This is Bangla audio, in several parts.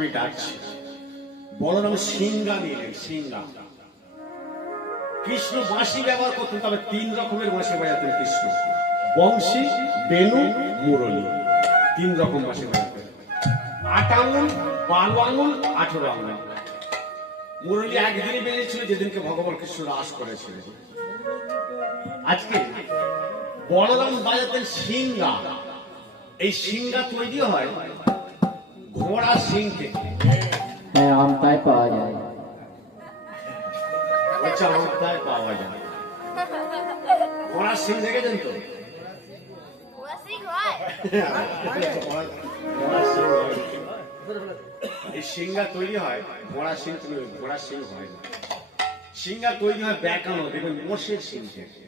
আমি ডাকছি। বলরাম সিংহা নিলেন, সিংহা। কৃষ্ণ বাঁশি ব্যবহার করতেন, তবে 3 রকমের বাঁশি বাজাতেন কৃষ্ণ: বংশী, বেনু, মুরলী। 3 রকম বাঁশি বাজাতেন। 8 আঙুল, 12 আঙুল, 18 আঙুল। মুরলী একদিনই বেজেছিল, যেদিনকে ভগবান কৃষ্ণ রাস করেছিলেন। আজকে বলরাম বাজাতেন সিংহা। এই সিংহা তৈরি হয় ঘোড়া সিং থেকে। হ্যাঁ, আমটাই পাওয়া যায়। আচ্ছা, আমটাই পাওয়া যায়। ঘোড়া সিং দেখেছেন তো? এই সিংহা তৈরি হয় ঘোড়া সিং, ঘোড়া সিং হয় না। সিংহা তৈরি হয় ব্যাকানো, দেখবেন মোষের সিং থেকে।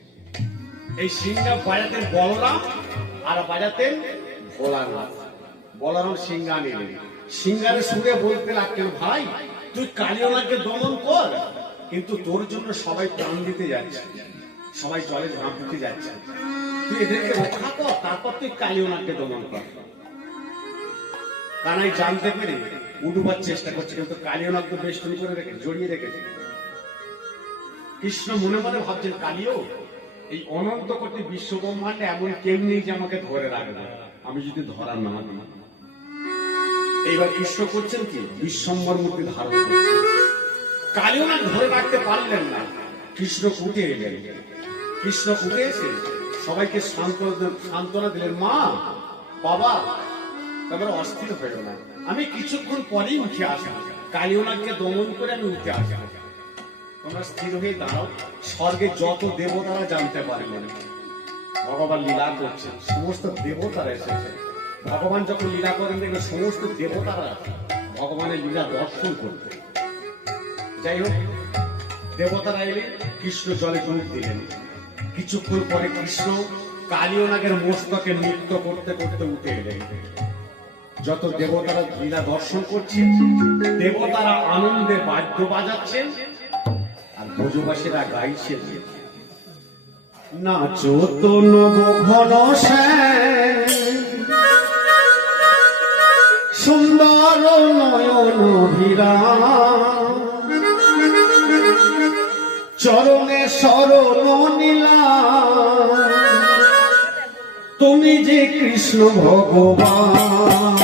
এই সিংহা বাজাতেন বলরাম আর বাজাতেন ভোলানাথ। বলরাম সিংহা নিলেন। সিংহারে সুরে বলতে লাগতেন, ভাই তুই কালিয়ানাকে দমন কর, কিন্তু তোর জন্য সবাই প্রাণ দিতে যাচ্ছে, সবাই জলে ঝাঁপ দিতে যাচ্ছে, তুই এদেরকে রক্ষা কর, তারপর তুই কালিয়ানাকে দমন কর। কানাই জানতে পেরে উঠবার চেষ্টা করছে, কিন্তু কালিয়ানাথ তো বেষ্টনী করে রেখে জড়িয়ে রেখেছে। কৃষ্ণ মনে মনে ভাবছেন, কালিও এই অনন্ত কোটি বিশ্ব ব্রহ্মাণ্ডে এমন কেউ নেই যে আমাকে ধরে রাখবে, আমি যদি ধরা না দিই। এইবার কৃষ্ণ করছেন কি, বিশ্বম্বর মূর্তি ধারণ করছেন। কালিয়ানাথ ধরে রাখতে পারলেন না, কৃষ্ণ উঠে এলেন। কৃষ্ণ উঠে এসে সবাইকে সান্ত্বনা দিলেন, মা বাবা তোমরা অস্থির হয়ে না, আমি কিছুক্ষণ পরেই উঠে আসবো, কালিয়ানাথকে দমন করে আমি উঠে আসবো, তোমরা স্থির হয়ে দাঁড়াও। স্বর্গে যত দেবতারা জানতে পারলেন ভগবান লীলা করছেন, সমস্ত দেবতারা এসেছে। ভগবান যখন লীলা করেন দেখবেন সমস্ত দেবতারা ভগবানের লীলা দর্শন করতে। যাই হোক, দেবতারা এলে কৃষ্ণ জলে ডুব দিলেন। কিছুক্ষণ পরে কৃষ্ণ কালিয়ানাথের মস্তকে নৃত্য করতে করতে উঠে এলেন। যত দেবতারা লীলা দর্শন করছেন, দেবতারা আনন্দে বাদ্য বাজাচ্ছেন আর ব্রজবাসীরা গাইছেন, নাচো তো নব ঘন সুন্দর নয়ন বিরাম, চরণে শরণ নিলাম, তুমি যে কৃষ্ণ ভগবান।